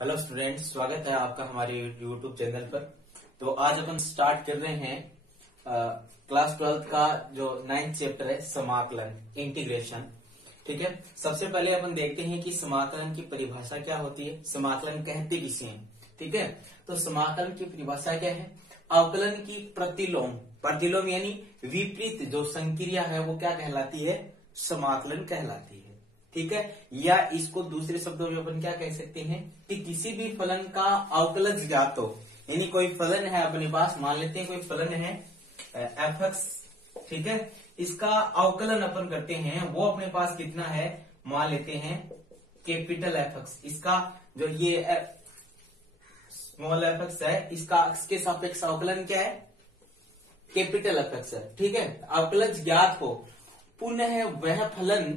Hello students, स्वागत है आपका हमारे यूट्यूब चैनल पर। तो आज अपन स्टार्ट कर रहे हैं क्लास 12 का जो 9th चैप्टर है, समाकलन, इंटीग्रेशन। ठीक है, सबसे पहले अपन देखते हैं कि समाकलन की परिभाषा क्या होती है, समाकलन कहते किसे हैं। ठीक है, तो समाकलन की परिभाषा क्या है? अवकलन की प्रतिलोम, प्रतिलोम यानी विपरीत जो संक्रिया है वो क्या कहलाती है? समाकलन कहलाती है। ठीक है, या इसको दूसरे शब्दों में अपन क्या कह सकते हैं कि किसी भी फलन का अवकलज ज्ञात हो, यानी कोई फलन है अपने पास, मान लेते हैं कोई फलन है f(x), ठीक है, इसका अवकलन अपन करते हैं, वो अपने पास कितना है, मान लेते हैं कैपिटल f(x), इसका जो ये स्मॉल f(x) है, इसका x के सापेक्ष अवकलन क्या है? कैपिटल f(x) है। ठीक है, अवकलज ज्ञात हो, पुनः वह फलन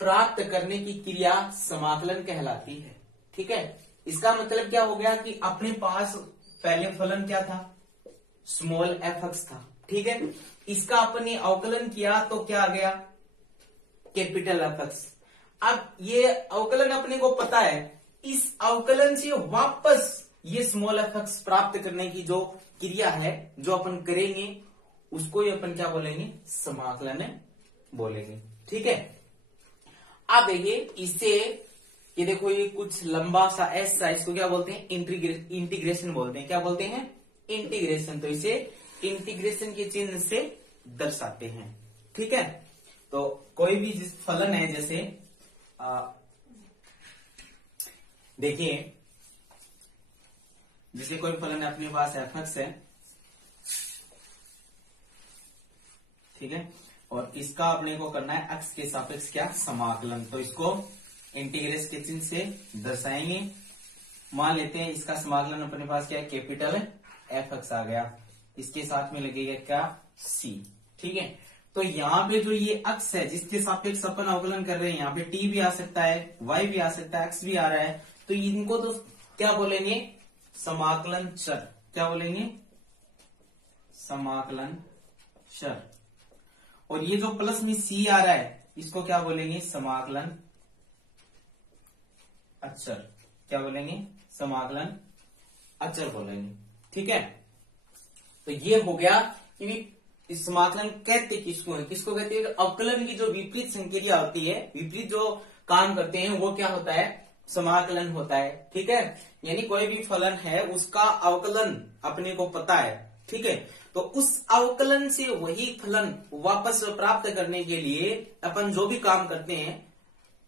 प्राप्त करने की क्रिया समाकलन कहलाती है। ठीक है, इसका मतलब क्या हो गया कि अपने पास पहले फलन क्या था? स्मॉल f(x) था। ठीक है, इसका अपने अवकलन किया तो क्या आ गया? Capital f(x). अब ये अवकलन अपने को पता है, इस अवकलन से वापस ये स्मॉल f(x) प्राप्त करने की जो क्रिया है जो अपन करेंगे उसको ही अपन क्या बोलेंगे? समाकलन बोलेंगे। ठीक है, अब देखिए इससे, ये देखो ये कुछ लंबा सा एस सा, इसको क्या बोलते हैं? इंटीग्रेशन बोलते हैं। क्या बोलते हैं? इंटीग्रेशन। तो इसे इंटीग्रेशन के चिन्ह से दर्शाते हैं। ठीक है, तो कोई भी जिस फलन है, जैसे देखिए, जैसे कोई फलन है अपने पास f(x) है, ठीक है, और इसका अपने को करना है x के सापेक्ष क्या? समाकलन। तो इसको इंटीग्रेशन के चिन्ह से दर्शाएंगे। मान लेते हैं इसका समाकलन अपने पास क्या है? कैपिटल f(x) आ गया, इसके साथ में लगेगा क्या? c। ठीक है, तो यहाँ पे जो ये x है जिसके सापेक्ष अपन अवकलन कर रहे हैं, यहाँ पे t भी आ सकता है, y भी आ सकता है, x भी आ रहा है, तो इनको तो क्या बोलेंगे? समाकलन चर। क्या बोलेंगे? समाकलन चर। और ये जो प्लस में c आ रहा है इसको क्या बोलेंगे? समाकलन अचर। क्या बोलेंगे? समाकलन अचर बोलेंगे। ठीक है, तो ये हो गया कि इस समाकलन कहते किसको है? किसको कहते हैं? अवकलन की जो विपरीत संक्रिया होती है, विपरीत जो काम करते हैं वो क्या होता है? समाकलन होता है। ठीक है, यानी कोई भी फलन है उसका अवकलन अपने को पता है। ठीक है, तो उस अवकलन से वही फलन वापस प्राप्त करने के लिए अपन जो भी काम करते हैं,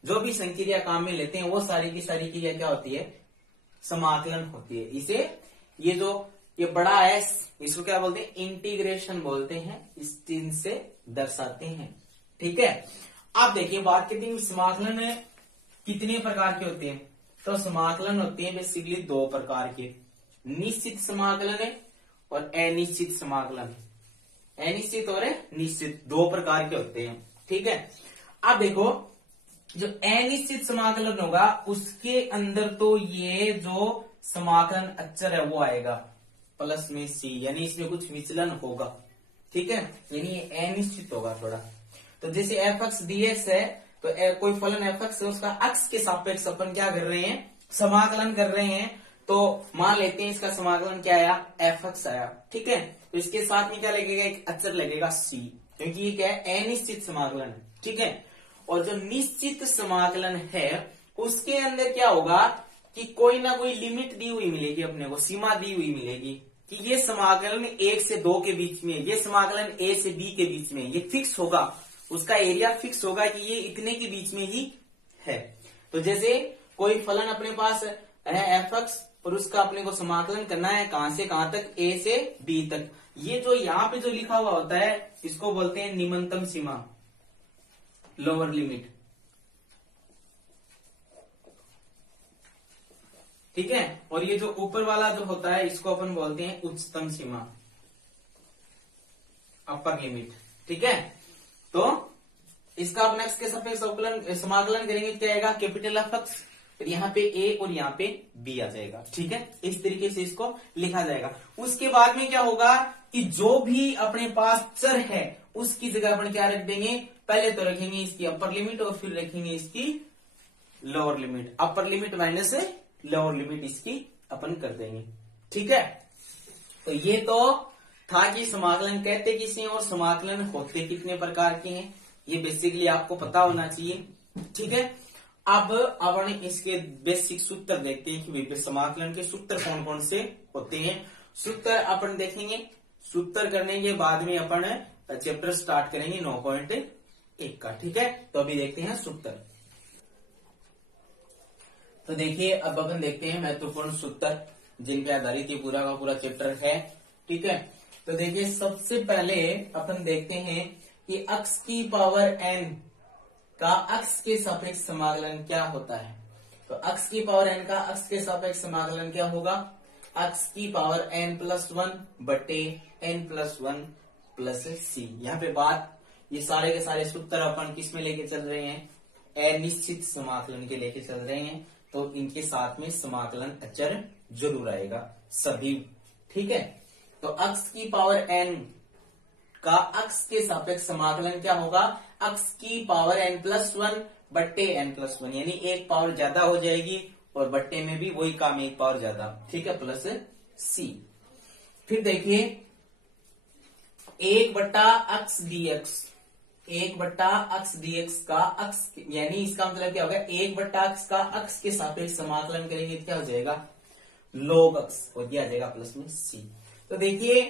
जो भी संक्रिया काम में लेते हैं, वो सारी की सारी क्रिया क्या होती है? समाकलन होती है। इसे ये जो ये बड़ा एस, इसको क्या बोलते हैं? इंटीग्रेशन बोलते हैं, इस चिन्ह से दर्शाते हैं। ठीक है, आप देखिए बात करते हैं समाकलन कितने प्रकार के होते हैं। तो समाकलन होते हैं बेसिकली दो प्रकार के, निश्चित समाकलन है और अनिश्चित समाकलन। अनिश्चित और निश्चित दो प्रकार के होते हैं। ठीक है, अब देखो जो अनिश्चित समाकलन होगा उसके अंदर तो ये जो समाकलन अचर है वो आएगा प्लस में c, यानी इसमें कुछ विचलन होगा। ठीक है, यानी ये अनिश्चित होगा थोड़ा। तो जैसे f(x) dx है, तो कोई फलन f(x) है, उसका x के सापेक्ष अपन क्या कर रहे हैं? समाकलन कर रहे हैं। तो मान लेते हैं इसका समाकलन क्या आया? f(x) आया। ठीक है, तो इसके साथ में क्या लगेगा? एक अचर लगेगा c, क्योंकि ये क्या है? अनिश्चित समाकलन है। ठीक है, और जो निश्चित समाकलन है उसके अंदर क्या होगा कि कोई ना कोई लिमिट दी हुई मिलेगी, अपने को सीमा दी हुई मिलेगी कि ये समाकलन 1 से 2 के बीच में, ये समाकलन a से b के बीच में, ये फिक्स होगा, उसका एरिया फिक्स होगा कि ये इतने के बीच में ही है। तो जैसे कोई फलन अपने पास है f(x) और उसका अपने को समाकलन करना है कहां से कहां तक? a से b तक। ये जो यहाँ पे जो लिखा हुआ होता है इसको बोलते हैं निम्नतम सीमा, लोअर लिमिट। ठीक है, और ये जो ऊपर वाला जो होता है इसको अपन बोलते हैं उच्चतम सीमा, अपर लिमिट। ठीक है, तो इसका अपन x के सापेक्ष अवकलन समाकलन करेंगे, क्या आएगा? कैपिटल f(x), फिर यहाँ पे a और यहाँ पे b आ जाएगा। ठीक है, इस तरीके से इसको लिखा जाएगा। उसके बाद में क्या होगा कि जो भी अपने पास चर है उसकी जगह अपन क्या रख देंगे? पहले तो रखेंगे इसकी अपर लिमिट और फिर रखेंगे इसकी lower limit. Upper limit minus lower limit इसकी अपन कर देंगे। ठीक है, तो ये तो था कि समाकलन कहते किसे हैं और समाकलन होते कितने प्रकार के हैं, ये बेसिकली आपको पता होना चाहिए। ठीक है, अब अपन इसके बेसिक सूत्र देखते हैं कि भाई समाकलन के सूत्र कौन कौन से होते हैं। सूत्र अपन देखेंगे, सूत्र करने के बाद में अपन चैप्टर स्टार्ट करेंगे 9.1 का। ठीक है, तो अभी देखते हैं सूत्र। तो देखिए अब अपन देखते हैं महत्वपूर्ण सूत्र जिन पे आधारित ये पूरा का पूरा चैप्टर है। ठीक है, तो देखिए सबसे पहले अपन देखते हैं कि x की पावर n का x के सापेक्ष समाकलन क्या होता है। तो x की पावर n का x के सापेक्ष समाकलन क्या होगा, x की पावर n+1 बटे n+1 प्लस c। यहाँ पे बात ये सारे के सारे सूत्र अपन किस में लेके चल रहे हैं, अनिश्चित समाकलन के लेके चल रहे हैं, तो इनके साथ में समाकलन अचर जरूर आएगा सभी। ठीक है, तो x की पावर n का x के सापेक्ष समाकलन क्या होगा, x की पावर n+1 बट्टे n+1, यानी एक पावर ज्यादा हो जाएगी और बट्टे में भी वही काम एक पावर ज्यादा। ठीक है, प्लस c। फिर देखिए 1/x dx, 1/x dx का x, यानी इसका मतलब क्या होगा 1/x का x के सापेक्ष समाकलन करेंगे तो क्या हो जाएगा log x, और दिया जाएगा प्लस में c। तो देखिए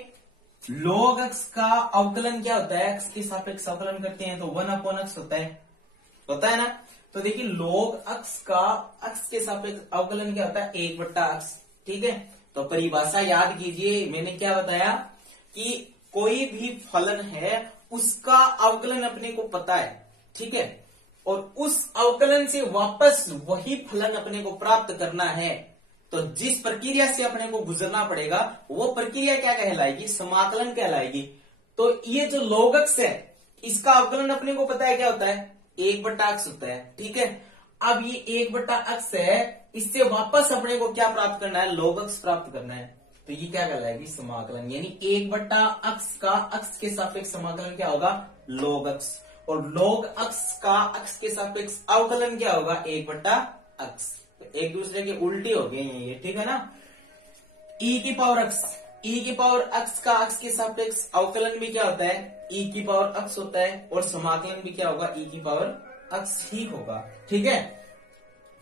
log x का अवकलन क्या होता है, x के सापेक्ष अवकलन करते हैं तो 1/x होता है ना। तो देखिए log x का x के सापेक्ष अवकलन क्या होता है 1/x। ठीक है, तो परिभाषा याद कीजिए, मैंने क्या बताया कि कोई भी फलन है उसका अवकलन अपने को पता है। ठीक है, और उस अवकलन से वापस वही फलन अपने को प्राप्त करना है, तो जिस प्रक्रिया से अपने को गुजरना पड़ेगा वो प्रक्रिया क्या कहलाएगी, समाकलन कहलाएगी। तो ये जो log x है इसका अवकलन अपने को पता है क्या होता है 1/x होता है। ठीक है, अब ये 1/x है, इससे वापस अपने को क्या प्राप्त करना है, log x प्राप्त करना है, तो ये क्या कहलाएगी समाकलन। यानी 1/x का x के सापेक्ष समाकलन क्या होगा log x, और log x का x के सापेक्ष अवकलन क्या होगा 1/x। तो एक दूसरे के उल्टे हो गए हैं ये। ठीक है ना, e की पावर x का x के सापेक्ष अवकलन भी क्या होता है e की पावर x होता है, और समाकलन भी क्या होगा e की पावर x ठीक होगा। ठीक है,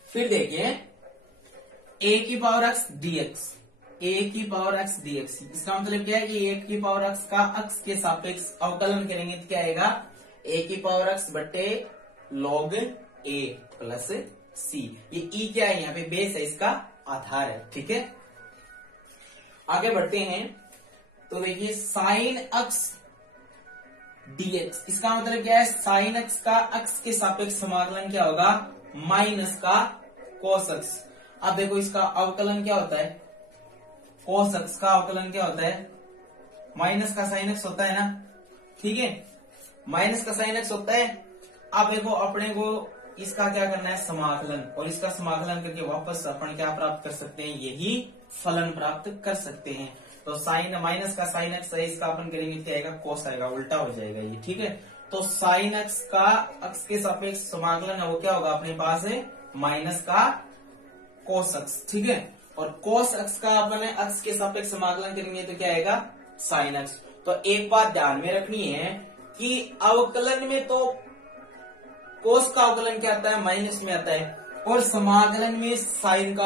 फिर देखिए a की पावर x dx, a की पावर x dx, इसका मतलब क्या है कि a की पावर x का x के सापेक्ष अवकलन करेंगे तो क्या आएगा a की पावर x बट्टे log a प्लस c। ये e क्या है, यहाँ पे बेस है, इसका आधार है। ठीक है, आगे बढ़ते हैं। तो देखिए sin x dx, इसका मतलब क्या है sin x का x के सापेक्ष समाकलन क्या होगा माइनस का cos x। अब देखो इसका अवकलन क्या होता है, cos x का अवकलन क्या होता है माइनस का sin x होता है ना। ठीक है, माइनस का sin x होता है। अब देखो अपने को इसका क्या करना है समाकलन, और इसका समाकलन करके वापस अपन क्या प्राप्त कर सकते हैं, यही फलन प्राप्त कर सकते हैं। तो साइन माइनस का sin x है, इसका अपन करेंगे क्या आएगा cos आएगा, उल्टा हो जाएगा ये। ठीक है, तो sin x का x के सापेक्ष समाकलन है वो क्या होगा अपने पास है माइनस का cos x। ठीक है, और cos x का अपन x के सापेक्ष समाकलन करेंगे तो क्या आएगा sin x। तो एक बात ध्यान में रखनी है कि अवकलन में तो कोस का अवकलन क्या आता है माइनस में आता है, और समाकलन में साइन का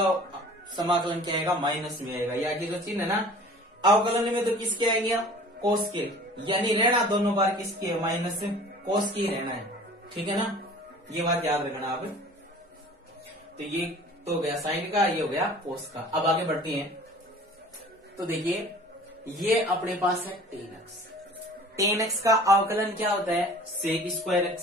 समाकलन क्या आएगा माइनस में आएगा। ये आगे जो चिन्ह है ना अवकलन में तो किसके आएंगे कोस के, यानी रहना दोनों बार किसके है माइनस कोस की रहना है। ठीक है ना, ये बात याद रखना आप। तो ये तो हो गया साइन का, ये हो गया कोस का। अब आगे बढ़ते हैं। तो देखिए ये अपने पास है tan x का अवकलन क्या होता है sec square x,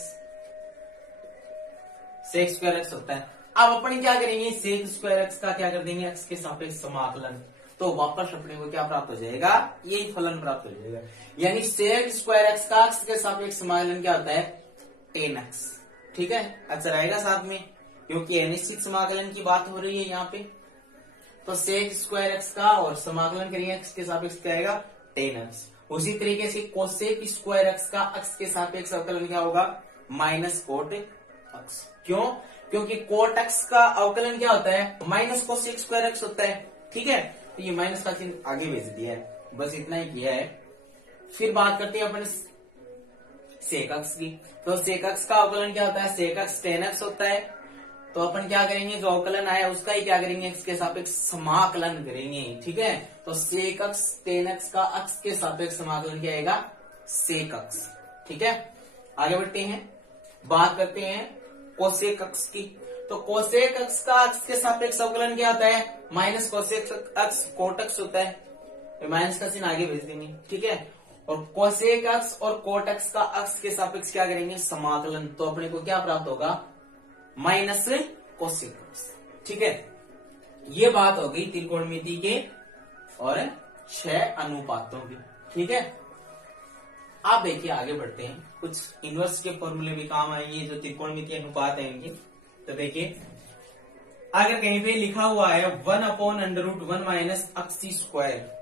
sec square x होता है। अब अपन क्या करेंगे sec स्क्वायर x का क्या कर देंगे x के सापेक्ष समाकलन, तो वापस अपने को क्या प्राप्त हो जाएगा यही फलन प्राप्त हो जाएगा। यानी sec स्क्वायर x का x के सापेक्ष समाकलन क्या होता है tan x। ठीक है, अच्छा रहेगा साथ में क्योंकि अनिश्चित समाकलन की बात हो रही है यहाँ पे। तो sec स्क्वायर x का और समाकलन करेंगे x के सापेक्ष क्या आएगा tan x। उसी तरीके से cosec स्क्वायर x का x के सापेक्ष अवकलन क्या होगा माइनस कोट x। क्यों, क्योंकि कोट एक्स का अवकलन क्या होता है, माइनस कोसेक स्क्वायर एक्स होता है। ठीक है, तो ये माइनस का चिन्ह आगे भेज दिया है, बस इतना ही किया है। फिर बात करते हैं अपन सेक एक्स की। तो सेक एक्स का अवकलन क्या होता है, सेक एक्स टेन एक्स होता है। तो अपन क्या करेंगे, जो अवकलन आया उसका ही क्या करेंगे, एक्स के सापेक्ष समाकलन करेंगे। ठीक है, तो सेक एक्स टेन एक्स का एक्स के सापेक्ष समाकलन क्या आएगा, सेक एक्स। ठीक है, आगे बढ़ते हैं, बात करते हैं कोसेक एक्स की। तो कोसेक एक्स का एक्स के सापेक्ष अवकलन क्या होता है, minus cosec x cot x होता है। तो माइनस का चिन्ह आगे भेज देंगे। ठीक है, और कोसेक एक्स और कोट एक्स का एक्स के सापेक्ष क्या करेंगे, समाकलन। तो अपने को क्या प्राप्त होगा, माइनस कोसेक एक्स। ठीक है, ये बात हो गई त्रिकोणमिति के और 6 अनुपातों की। ठीक है, आप देखिए आगे बढ़ते हैं, कुछ इनवर्स के फॉर्मूले भी काम आएंगे जो त्रिकोणमितीय अनुपात है इनके। तो देखिए, अगर कहीं पे लिखा हुआ है 1/√1 माइनस एक्स स्क्वायर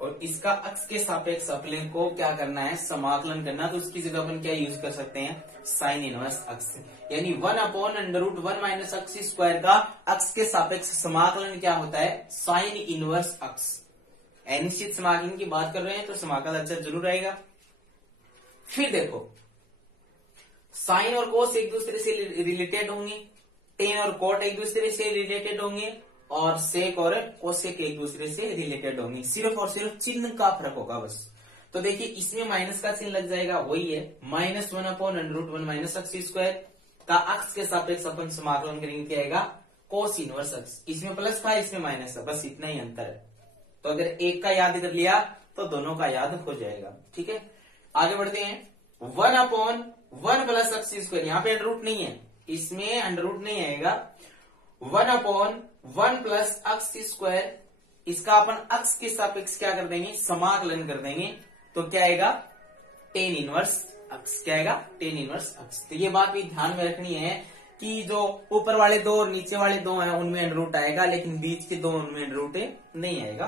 और इसका एक्स के सापेक्ष अपने को क्या करना है, समाकलन करना, तो उसकी जगह अपन क्या यूज कर सकते हैं, साइन इनवर्स एक्स। यानी 1/√1 माइनस एक्स स्क्वायर का एक्स के सापेक्ष समाकलन क्या होता है, साइन इनवर्स एक्स। अनिश्चित समाकलन की बात कर रहे हैं तो समाकल अक्षर जरूर आएगा। फिर देखो, साइन और कोस एक दूसरे से रिलेटेड होंगे, टेन और कोट एक दूसरे से रिलेटेड होंगे, और सेक और कोसेक एक दूसरे से रिलेटेड होंगे। सिर्फ और सिर्फ चिन्ह का फर्क होगा बस। तो देखिए, इसमें माइनस का चिन्ह लग जाएगा, वही है माइनस 1/√1 माइनस एक्स स्क्वायर का एक्स के सापेक्ष अपन समाकलन करेंगे, क्या आएगा, कोस इनवर्स एक्स। इसमें प्लस था, इसमें माइनस है, बस इतना ही अंतर है। तो अगर एक का याद कर लिया तो दोनों का याद हो जाएगा। ठीक है, आगे बढ़ते हैं, 1/1 प्लस एक्स स्क्वायर, यहाँ पे अंडर रूट नहीं है, इसमें अंडर रूट नहीं आएगा। 1/1 प्लस एक्स स्क्वायर, इसका अपन एक्स के सापेक्ष क्या कर देंगे, समाकलन कर देंगे, तो क्या आएगा, टेन इनवर्स एक्स। क्या आएगा, टेन इनवर्स एक्स। तो ये बात भी ध्यान में रखनी है कि जो ऊपर वाले दो और नीचे वाले दो हैं उनमें अंडर रूट आएगा, लेकिन बीच के दो उनमें अंडर रूट नहीं आएगा।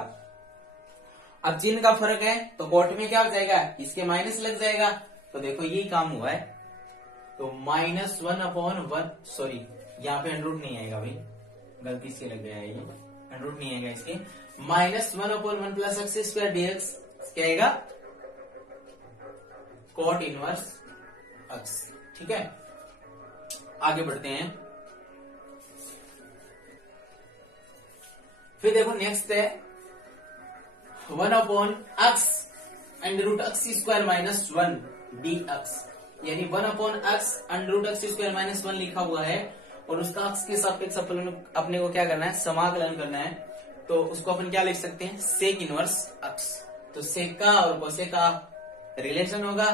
अब चिन्ह का फर्क है तो कोट में क्या हो जाएगा, इसके माइनस लग जाएगा। तो देखो यही काम हुआ है, तो माइनस 1/1, सॉरी यहाँ पे अंडर रूट नहीं आएगा भाई, गलती से लग गया है, ये अंडर रूट नहीं आएगा इसके। Minus 1/1 plus x square dx क्या आएगा, कोट इनवर्स एक्स। ठीक है, आगे बढ़ते हैं। फिर देखो नेक्स्ट है 1/x under root x square minus 1 dx, यानी 1/x under root x square minus 1 लिखा हुआ है और उसका एक्स के सापेक्ष अपने को क्या करना है, समाकलन करना है। तो उसको अपन क्या लिख सकते हैं, सेक इनवर्स एक्स। तो सेक का और कोसेक का रिलेशन होगा,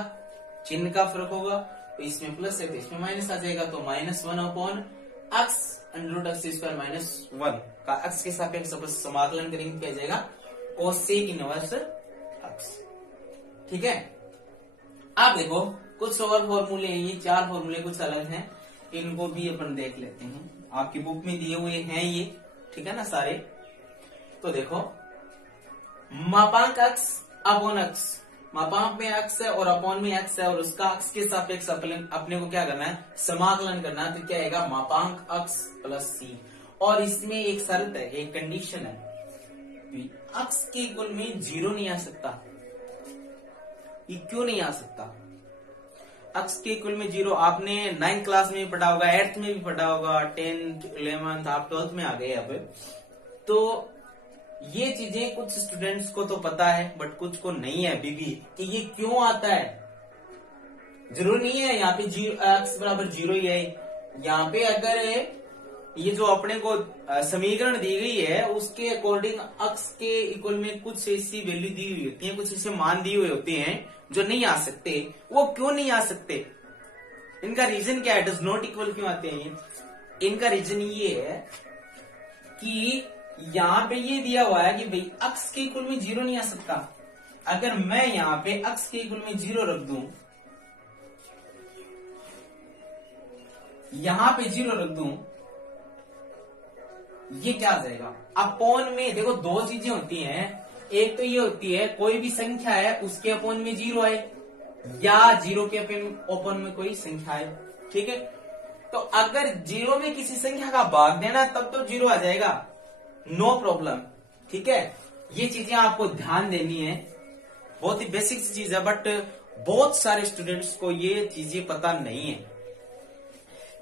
चिन्ह का फर्क होगा, तो इसमें प्लस है तो इसमें माइनस आ जाएगा। तो minus 1/x under root x square minus 1 का एक्स के सापेक्ष समाकलन करेंगे, क्या जाएगा, कोसेक इनवर्स एक्स। ठीक है, आप देखो कुछ और फॉर्मूले हैं, ये 4 फॉर्मूले कुछ अलग हैं, इनको भी अपन देख लेते हैं। आपकी बुक में दिए हुए हैं ये, ठीक है ना सारे। तो देखो, मापांक एक्स अपॉन एक्स, मापांक में एक्स है और अपॉन में एक्स है और उसका एक्स के सापेक्ष अपने को क्या करना है, समाकलन करना है। तो क्या आएगा, मापांक एक्स प्लस सी। और इसमें एक शर्त है, एक कंडीशन है, एक्स के गुण में 0 नहीं आ सकता। ये क्यों नहीं आ सकता, एक्स के कुल में 0 आपने 9th क्लास में भी पढ़ा होगा, 8th में भी पढ़ा होगा, 10th 11th आप 12th में आ गए अब। तो ये चीजें कुछ स्टूडेंट्स को तो पता है बट कुछ को नहीं है अभी भी, कि ये क्यों आता है। जरूरी नहीं है यहाँ पे एक्स बराबर 0 ही है। यहाँ पे अगर ये जो अपने को समीकरण दी गई है उसके अकॉर्डिंग एक्स के इक्वल में कुछ ऐसी वैल्यू दी हुई होती है, कुछ ऐसे मान दिए हुए होते हैं जो नहीं आ सकते। वो क्यों नहीं आ सकते, इनका रीजन क्या है, डज नॉट इक्वल क्यों आते हैं। इनका रीजन ये है कि यहाँ पे ये दिया हुआ है कि भाई एक्स के इक्वल में 0 नहीं आ सकता। अगर मैं यहाँ पे एक्स के इक्वल में 0 रख दूं, यहां पे 0 रख दूं, ये क्या आ जाएगा, अपॉन में देखो 2 चीजें होती हैं। एक तो ये होती है कोई भी संख्या है उसके अपॉन में 0 आए, या 0 के अपॉन में कोई संख्या है। ठीक है, तो अगर जीरो में किसी संख्या का भाग देना तब तो जीरो आ जाएगा, नो प्रॉब्लम। ठीक है, ये चीजें आपको ध्यान देनी है, बहुत ही बेसिक चीज है, बट बहुत सारे स्टूडेंट्स को ये चीजें पता नहीं है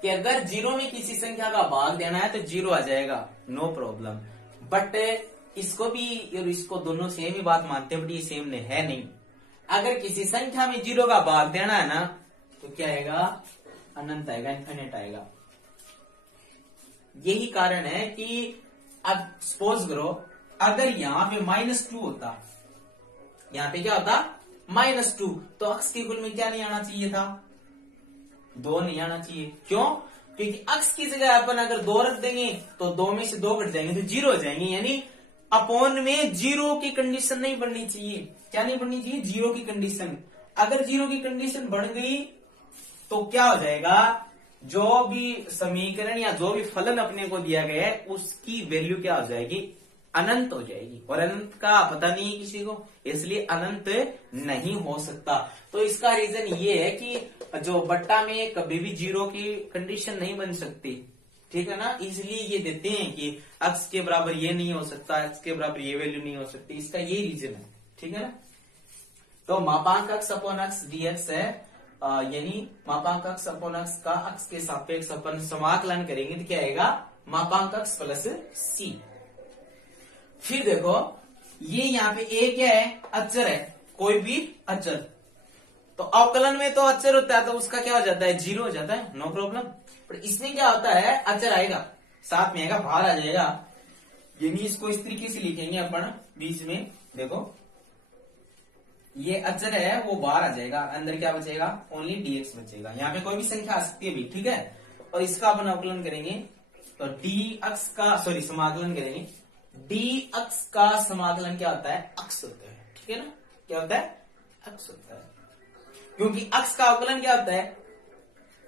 कि अगर जीरो में किसी संख्या का भाग देना है तो जीरो आ जाएगा, नो प्रॉब्लम। बट इसको भी और इसको दोनों सेम ही बात मानते हैं, बट ये सेम नहीं है नहीं। अगर किसी संख्या में जीरो का भाग देना है ना तो क्या आएगा, अनंत आएगा, इन्फिनिट आएगा। यही कारण है कि अब सपोज करो अगर यहां पे -2 होता, यहां पे क्या होता -2, तो अक्स के कुल में क्या नहीं आना चाहिए था, 2 नहीं आना चाहिए। क्यों? क्योंकि अक्स की जगह अपन अगर 2 रख देंगे तो 2 में से 2 कट जाएंगे तो 0 हो जाएंगे, यानी अपॉन में जीरो की कंडीशन नहीं बननी चाहिए। क्या नहीं बननी चाहिए? जीरो की कंडीशन। अगर जीरो की कंडीशन बन गई तो क्या हो जाएगा, जो भी समीकरण या जो भी फलन अपने को दिया गया है उसकी वैल्यू क्या हो जाएगी, अनंत हो जाएगी। और अनंत का पता नहीं है किसी को, इसलिए अनंत नहीं हो सकता। तो इसका रीजन ये है कि जो बट्टा में कभी भी जीरो की कंडीशन नहीं बन सकती, ठीक है ना, इसलिए ये देते हैं कि अक्स के बराबर ये नहीं हो सकता, अक्स के बराबर ये वैल्यू नहीं हो सकती, इसका ये रीजन है। ठीक है ना, तो मापांक अक्स अपॉन अक्स डीएक्स है, यानी मापांक अक्स अपॉन अक्स का अक्स के सापेक्ष अपन समाकलन करेंगे तो क्या आएगा, मापांक अक्स प्लस सी। फिर देखो ये यहाँ पे ए क्या है, अचर है, कोई भी अचर, तो अवकलन में तो अचर होता है तो उसका क्या हो जाता है, जीरो हो जाता है, नो प्रॉब्लम। पर इसमें क्या होता है, अचर आएगा साथ में आएगा, बाहर आ जाएगा, यानी इसको इस तरीके से लिखेंगे अपन बीच में, देखो ये अचर है वो बाहर आ जाएगा, अंदर क्या बचेगा, ओनली डीएक्स बचेगा। यहाँ पे कोई भी संख्या आ सकती है भी, ठीक है। और इसका अपन अवकलन करेंगे तो डी अक्स का समाकलन करेंगे, डी अक्स का समाकलन क्या होता है, अक्स होता है, ठीक है ना, क्या होता है, अक्स होता है, क्योंकि अक्स का अवकलन क्या होता है,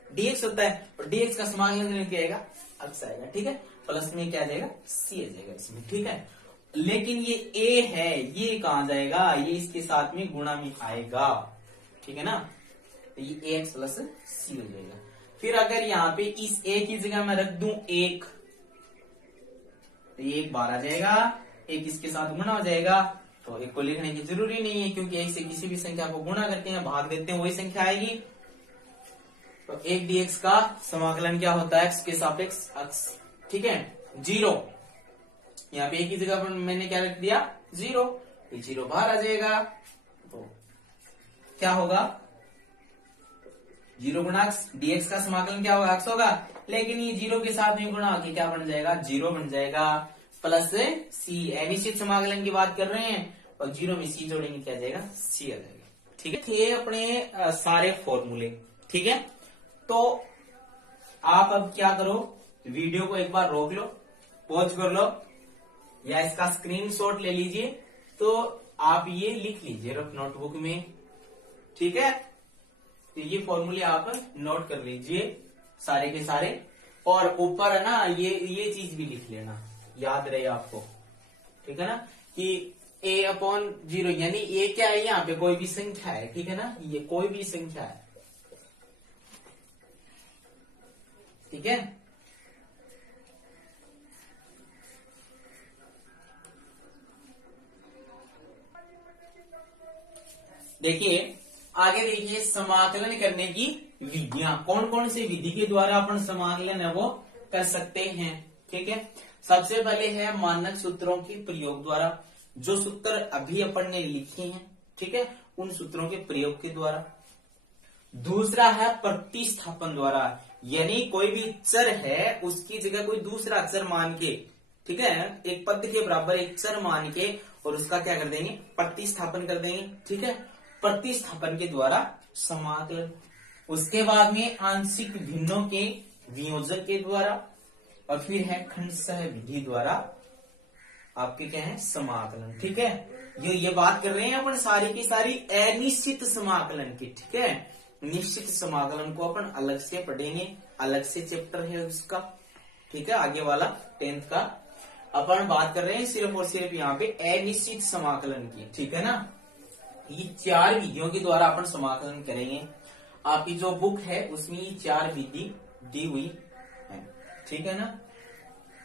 डीएक्स होता है, और डीएक्स का समाकलन क्या आएगा, अक्स आएगा, ठीक है। प्लस में क्या आ जाएगा, सी आ जाएगा इसमें, ठीक है। लेकिन ये ए है, ये कहां जाएगा, ये इसके साथ में गुणा में आएगा, ठीक है ना, तो ये ए एक्स प्लस सी हो जाएगा। फिर अगर यहाँ पे इस ए की जगह मैं रख दूं 1, तो ये 1 बाहर आ जाएगा, एक इसके साथ गुणा हो जाएगा, तो एक को लिखने की जरूरी नहीं है, क्योंकि एक से किसी भी संख्या को गुणा करते हैं, भाग देते हैं, वही संख्या आएगी। तो 1 डीएक्स का समाकलन क्या होता है, एक्स के सापेक्ष अक्स, ठीक है, 0। यहाँ पे एक ही जगह पर मैंने क्या रख दिया, 0, ये 0 बाहर आ जाएगा, तो क्या होगा, 0 गुणा एक्स, डीएक्स का समाकलन क्या होगा, एक्स होगा, लेकिन ये 0 के साथ में गुणा होकर क्या बन जाएगा, 0 बन जाएगा, प्लस सी, अनिश्चित समाकलन की बात कर रहे हैं, और 0 में सी जोड़ेंगे क्या आ जाएगा, सी आ जाएगा, ठीक है। थे अपने सारे फॉर्मूले, ठीक है। तो आप अब क्या करो, वीडियो को एक बार रोक लो, पॉज कर लो, या इसका स्क्रीनशॉट ले लीजिए, तो आप ये लिख लीजिए रफ नोटबुक में, ठीक है। तो ये फॉर्मूले आप नोट कर लीजिए सारे के सारे, और ऊपर है ना ये चीज भी लिख लेना, याद रहे आपको, ठीक है ना, कि a अपॉन 0, यानी a क्या है, यहाँ पे कोई भी संख्या है, ठीक है ना, ये कोई भी संख्या है, ठीक है। देखिए आगे, देखिए समाकलन करने की विधियां, कौन कौन सी विधि के द्वारा अपन समाकलन है वो कर सकते हैं, ठीक है। सबसे पहले है मानक सूत्रों के प्रयोग द्वारा, जो सूत्र अभी अपन ने लिखे हैं, ठीक है, उन सूत्रों के प्रयोग के द्वारा। दूसरा है प्रतिस्थापन द्वारा, यानी कोई भी चर है उसकी जगह कोई दूसरा चर मान के, ठीक है, एक पद के बराबर एक चर मान के, और उसका क्या कर देंगे, प्रतिस्थापन कर देंगे, ठीक है, प्रतिस्थापन के द्वारा समाकलन। उसके बाद में आंशिक भिन्नों के वियोजन के द्वारा, और फिर है खंडशः विधि द्वारा आपके क्या है, समाकलन, ठीक है। ये बात कर रहे हैं अपन सारी की सारी अनिश्चित समाकलन की, ठीक है। निश्चित समाकलन को अपन अलग से पढ़ेंगे, अलग से चैप्टर है उसका, ठीक है, आगे वाला 10th का। अपन बात कर रहे हैं सिर्फ और सिर्फ यहाँ पे अनिश्चित समाकलन की, ठीक है ना। ये 4 विधियों के द्वारा अपन समाकलन करेंगे। आपकी जो बुक है उसमें ये 4 विधि दी हुई है। ठीक है ना।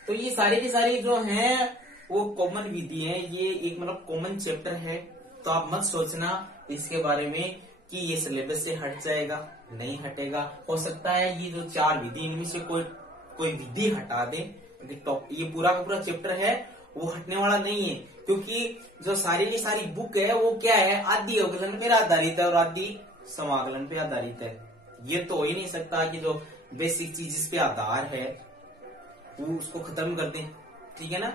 तो ये सारी की सारी जो है वो कॉमन विधि है, ये एक मतलब कॉमन चैप्टर है। तो आप मत सोचना इसके बारे में कि ये सिलेबस से हट जाएगा, नहीं हटेगा। हो सकता है ये जो 4 विधि इनमें से कोई विधि हटा दे, ये पूरा का पूरा चैप्टर है वो हटने वाला नहीं है, क्योंकि जो सारी की सारी बुक है वो क्या है, आधी अवकलन पर आधारित है और आधी समाकलन पे आधारित है। ये तो हो ही नहीं सकता कि जो बेसिक चीज जिस पे आधार है वो उसको खत्म कर दें। ठीक है ना।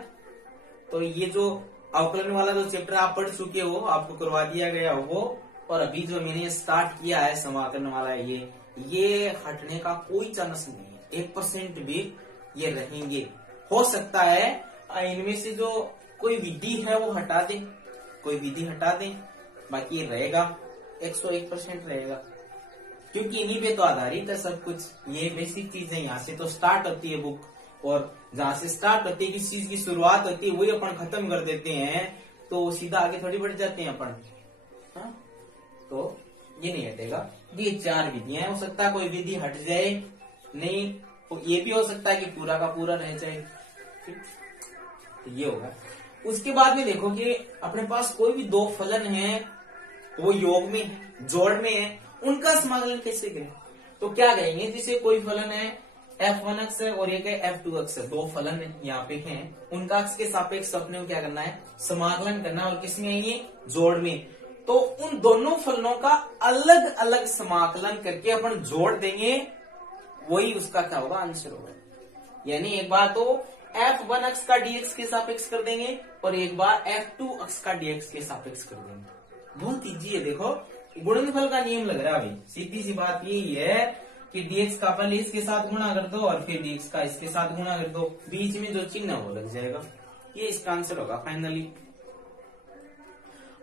तो ये जो अवकलन वाला जो चैप्टर आप पढ़ चुके हो, आपको करवा दिया गया वो, और अभी जो मैंने स्टार्ट किया है समाकलन वाला, ये हटने का कोई चांस नहीं है, 1% भी ये रहेंगे। हो सकता है इनमें से जो कोई विधि है वो हटा दे, कोई विधि हटा दे, बाकी ये रहेगा 101% रहेगा, क्योंकि इन्हीं पे तो आधारित है सब कुछ। ये बेसिक चीज है, यहाँ से तो स्टार्ट होती है बुक, और जहां से स्टार्ट होती है किस चीज की शुरुआत होती है वही अपन खत्म कर देते हैं, तो सीधा आगे थोड़ी बढ़ जाते हैं अपन। हाँ? तो ये नहीं हटेगा। ये 4 विधियां, हो सकता है कोई विधि हट जाए, नहीं तो ये भी हो सकता है कि पूरा का पूरा रह जाए। तो ये होगा। उसके बाद में देखो कि अपने पास कोई भी 2 फलन है, वो योग में है, जोड़ में है, उनका समाकलन कैसे करें। तो क्या करेंगे, जैसे कोई फलन है f1x है और एक है f2x है, 2 फलन यहाँ पे हैं, उनका अक्ष के सापेक्ष अपने को क्या करना है, समाकलन करना है, और किसमें आएंगे, जोड़ में। तो उन दोनों फलनों का अलग अलग समाकलन करके अपन जोड़ देंगे, वही उसका क्या होगा, आंसर होगा। यानी एक बार तो f1x का dx के सापेक्ष कर देंगे और एक बार f2x का dx के सापेक्ष कर देंगे। बहुत इजी है। देखो गुणनफल का नियम लग रहा है भाई, सीधी सी बात यही है कि dx का पहले इसके साथ गुणा कर दो और फिर dx का इसके साथ गुणा कर दो, बीच में जो चिन्ह है वो लग जाएगा, ये इसका आंसर होगा फाइनली।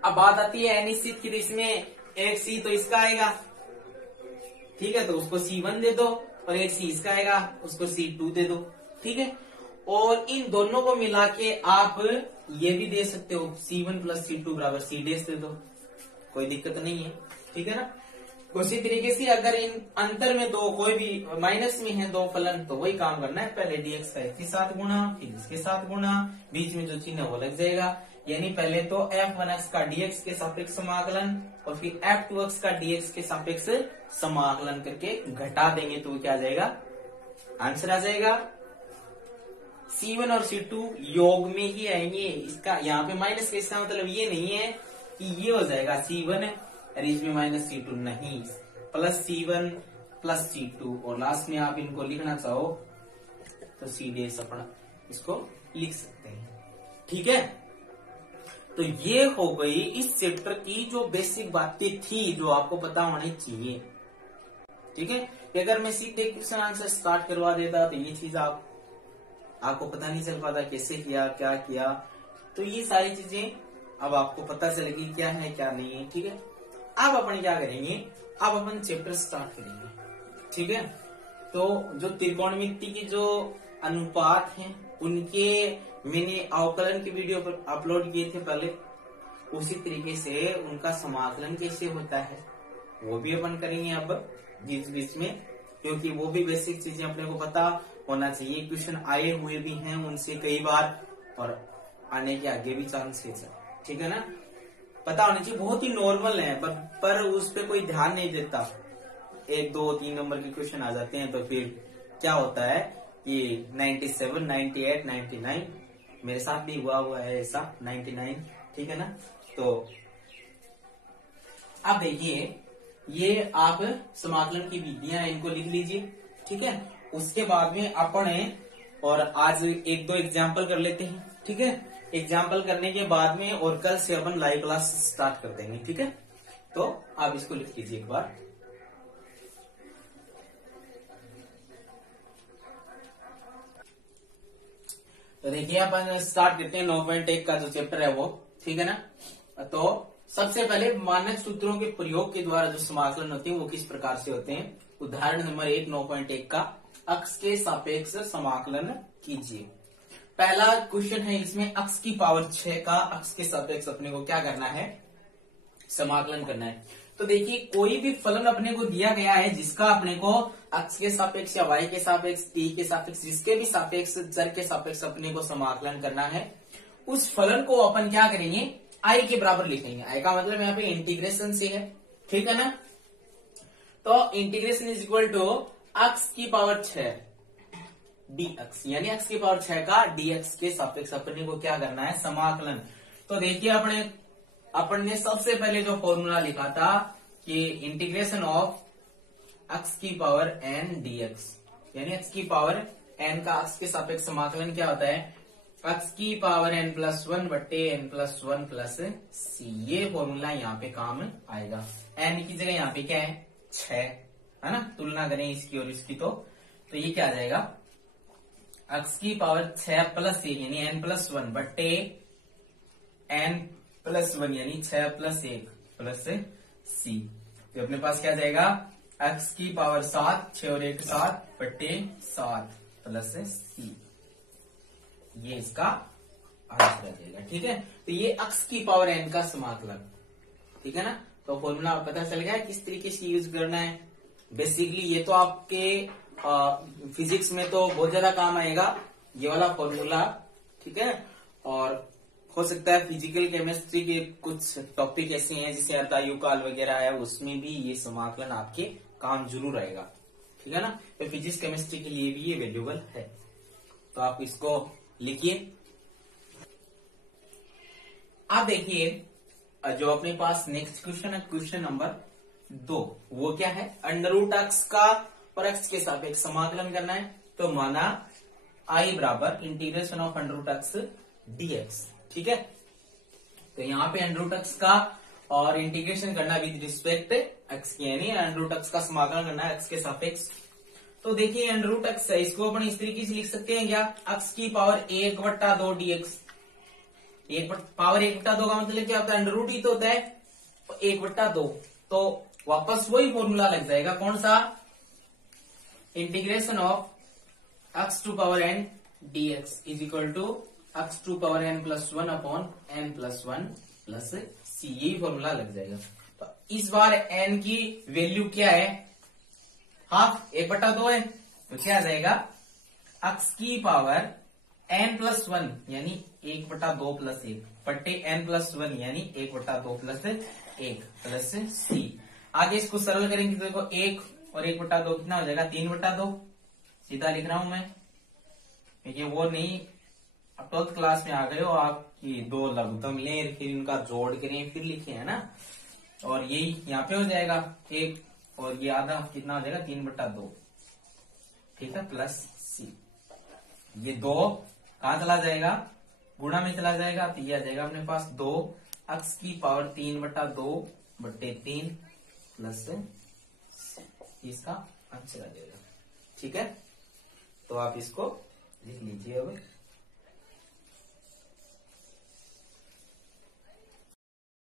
अब बात आती है अनिश्चित की, इसमें एक c तो इसका आएगा, ठीक है, तो उसको c1 दे दो, और एक c इसका आएगा, उसको c2 दे दो। ठीक है, और इन दोनों को मिला के आप ये भी दे सकते हो, c1 प्लस c2 बराबर c डैश दे दो, कोई दिक्कत नहीं है। ठीक है ना। उसी तरीके से अगर इन अंतर में कोई भी माइनस में है 2 फलन, तो वही काम करना है, पहले dx का इसके साथ गुणा, फिर इसके साथ गुणा, बीच में जो चिन्ह है वो लग जाएगा। यानी पहले तो f1x का dx के सापेक्ष समाकलन और फिर f2x का dx के सापेक्ष समाकलन करके घटा देंगे, तो क्या आ जाएगा, आंसर आ जाएगा। c1 और c2 योग में ही आएंगे, इसका यहाँ पे माइनस का इसका मतलब ये नहीं है कि ये हो जाएगा c1 और इसमें माइनस c2, नहीं, प्लस c1 प्लस c2, और लास्ट में आप इनको लिखना चाहो तो c डैश अपना इसको लिख सकते हैं। ठीक है, तो ये हो गई इस चैप्टर की जो बेसिक बातें थी जो आपको पता होनी चाहिए। ठीक है, अगर मैं सीधे क्वेश्चन आंसर स्टार्ट करवा देता तो ये चीज आपको पता नहीं चल पाता, कैसे किया, क्या किया। तो ये सारी चीजें अब आपको पता चलेगी क्या है क्या नहीं है। ठीक है, अब अपन क्या करेंगे, अब अपन चैप्टर स्टार्ट करेंगे। ठीक है, तो जो त्रिकोणमिति की जो अनुपात हैं उनके मैंने अवकलन की वीडियो पर अपलोड किए थे पहले, उसी तरीके से उनका समाकलन कैसे होता है वो भी अपन करेंगे अब बीच में, क्योंकि वो भी बेसिक चीजें अपने को पता होना चाहिए। क्वेश्चन आए हुए भी हैं उनसे कई बार, और आने के आगे भी चांसेस है। ठीक है ना, पता होना चाहिए, बहुत ही नॉर्मल है, पर उस पर कोई ध्यान नहीं देता। 1, 2, 3 नंबर के क्वेश्चन आ जाते हैं, तो फिर क्या होता है कि 97, 98, 99, मेरे साथ भी हुआ है ऐसा 99। ठीक है ना, तो अब देखिए ये आप समाकलन की विधियां इनको लिख लीजिए। ठीक है, उसके बाद में अपन और आज 1-2 एग्जाम्पल कर लेते हैं। ठीक है, एग्जाम्पल करने के बाद में और कल से अपन लाइव क्लास स्टार्ट कर देंगे। ठीक है, तो आप इसको लिख लीजिए एक बार। तो देखिए अपन स्टार्ट करते हैं 9.1 का जो चैप्टर है वो। ठीक है ना, तो सबसे पहले मानक सूत्रों के प्रयोग के द्वारा जो समाकलन होते हैं वो किस प्रकार से होते हैं। उदाहरण नंबर 1 9.1 का अक्ष के सापेक्ष समाकलन कीजिए। पहला क्वेश्चन है, इसमें अक्ष की पावर 6 का अक्ष के सापेक्ष अपने को क्या करना है, समाकलन करना है। तो तो देखिए कोई भी फलन अपने को दिया गया है जिसका अपने को x के सापेक्ष या y के सापेक्ष t के सापेक्ष जिसके भी सापेक्ष चर के सापेक्ष अपने को समाकलन करना है, उस फलन को अपन क्या करेंगे i के बराबर लिखेंगे। i का मतलब यहाँ पे इंटीग्रेशन से है, ठीक है ना। तो integration is equal to x की पावर 6 dx, यानी x की पावर 6 का dx के सापेक्ष अपने को क्या करना है समाकलन। तो देखिए अपन ने सबसे पहले जो फॉर्मूला लिखा था कि इंटीग्रेशन ऑफ x की पावर n dx, यानी x की पावर n का x के सापेक्ष समाकलन क्या होता है x की पावर n प्लस 1 बट्टे n प्लस 1 प्लस c। ये फॉर्मूला यहाँ पे काम आएगा। n की जगह यहाँ पे क्या है 6 है ना, तुलना करें इसकी और इसकी तो ये क्या आ जाएगा x की पावर 6 प्लस 1 यानी n प्लस 1 बट्टे n प्लस 1 यानी 6 प्लस 1 प्लस c। तो अपने पास क्या जाएगा x की पावर 7, 6 और 1 7 बट्टे 7 प्लस c। ये इसका आंसर आ जाएगा, ठीक है। तो ये x की पावर n का समाकलन, ठीक है ना। तो फॉर्मूला पता चल गया किस तरीके से यूज करना है। बेसिकली ये तो आपके फिजिक्स में तो बहुत ज्यादा काम आएगा ये वाला फॉर्मूला, ठीक है। और हो सकता है फिजिकल केमिस्ट्री के कुछ टॉपिक ऐसे हैं जैसे अर्धायुकाल वगैरह है, उसमें भी ये समाकलन आपके काम जरूर आएगा, ठीक है ना। तो फिजिक्स केमिस्ट्री के लिए भी ये वैल्यूबल है, तो आप इसको लिखिए। आप देखिए जो अपने पास नेक्स्ट क्वेश्चन है क्वेश्चन नंबर 2, वो क्या है अंडर रूट एक्स का और एक्स के सापेक्ष समाकलन करना है। तो माना आई बराबर integration of under root x dx, ठीक है। तो यहाँ पे अंडर रूट एक्स का और इंटीग्रेशन करना विद रिस्पेक्ट एक्स की, यानी अंडर रूट एक्स का समाकलन करना है एक्स के सापेक्ष। तो देखिए अंडर रूट एक्स है, इसको अपन इस तरीके से लिख सकते हैं क्या एक्स की पावर 1/2 dx। पावर 1/2 का मतलब क्या होता है अंडर रूट ही तो होता है 1/2। तो वापस वही फॉर्मूला लग जाएगा कौन सा integration of x to power n dx is equal to x to power n plus 1 upon n plus 1 plus c। यही फॉर्मूला लग जाएगा। तो इस बार n की वैल्यू क्या है हाफ 1/2 है, तो क्या आ जाएगा x की पावर n प्लस 1 यानी 1/2 प्लस 1 बट्टे n प्लस 1 यानी 1/2 प्लस 1 प्लस c। आगे इसको सरल करेंगे तो देखो 1 और 1/2 कितना हो जाएगा 3/2। सीधा लिख रहा हूं मैं, देखिए वो नहीं 12th क्लास में आ गए हो आप कि 2 लघुत्तम लें फिर इनका जोड़ करें फिर लिखे है ना। और यही यहाँ पे हो जाएगा 1 और ये आधा कितना हो जाएगा 3/2, ठीक है प्लस c। ये 2 कहां चला जाएगा गुणा में चला जाएगा, तो ये आ जाएगा अपने पास 2 x की पावर 3/2 बट्टे 3 प्लस इसका आंसर आ जाएगा, ठीक है। तो आप इसको लिख लीजिए अब।